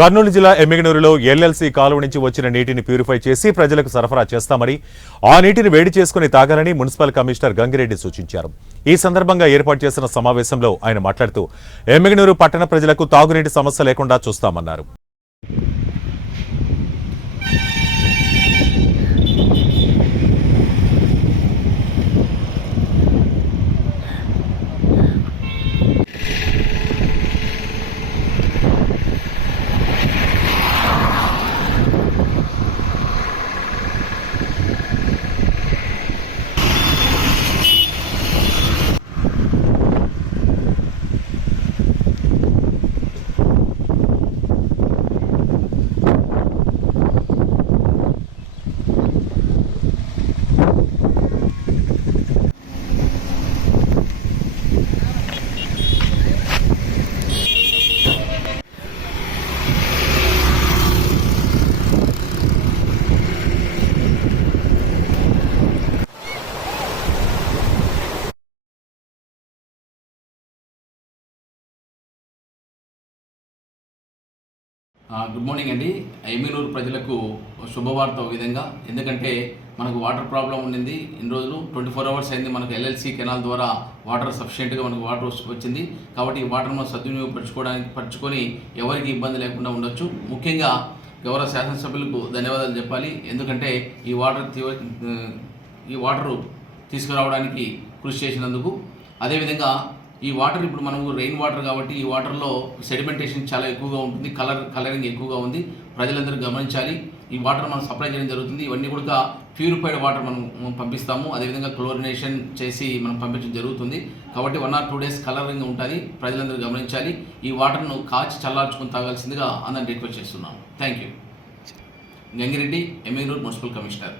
కర్నూలు జిల్లా ఎమ్మిగనూరులో ఎల్ఎల్సీ కాలువ నుంచి వచ్చిన నీటిని ప్యూరిఫై చేసి ప్రజలకు సరఫరా చేస్తామని, ఆ నీటిని వేడి చేసుకుని తాగాలని మున్సిపల్ కమిషనర్ గంగిరెడ్డి సూచించారు. ఈ సందర్భంగా ఏర్పాటు చేసిన సమావేశంలో ఆయన మాట్లాడుతూ ఎమ్మిగనూరు పట్టణ ప్రజలకు తాగునీటి సమస్య లేకుండా చూస్తామన్నారు. గుడ్ మార్నింగ్ అండి. ఎమ్మిగనూరు ప్రజలకు శుభవార్త విధంగా, ఎందుకంటే మనకు వాటర్ ప్రాబ్లం ఉండింది. ఇన్ని రోజులు 24 అవర్స్ అయింది. మనకు ఎల్ఎల్సీ కెనాల్ ద్వారా వాటర్ సఫిషియెంట్గా మనకు వాటర్ వచ్చింది. కాబట్టి ఈ వాటర్ మనం సద్వినియోగపరచుకొని ఎవరికి ఇబ్బంది లేకుండా ఉండొచ్చు. ముఖ్యంగా గౌరవ శాసనసభ్యులకు ధన్యవాదాలు చెప్పాలి. ఎందుకంటే ఈ వాటరు తీసుకురావడానికి కృషి చేసినందుకు. అదేవిధంగా ఈ వాటర్ ఇప్పుడు మనము రెయిన్ వాటర్ కాబట్టి ఈ వాటర్లో సెడిమెంటేషన్ చాలా ఎక్కువగా ఉంటుంది, కలరింగ్ ఎక్కువగా ఉంది. ప్రజలందరూ గమనించాలి. ఈ వాటర్ మనం సప్లై చేయడం జరుగుతుంది. ఇవన్నీ కూడా ప్యూరిఫైడ్ వాటర్ మనం పంపిస్తాము. అదేవిధంగా క్లోరినేషన్ చేసి మనం పంపించడం జరుగుతుంది. కాబట్టి 1 or 2 days కలరింగ్ ఉంటుంది. ప్రజలందరూ గమనించాలి. ఈ వాటర్ను కాచి చల్లార్చుకుని తాగాల్సిందిగా అందరిని రిక్వెస్ట్ చేస్తున్నాము. Thank you. Gangireddy, Emmiganur municipal commissioner.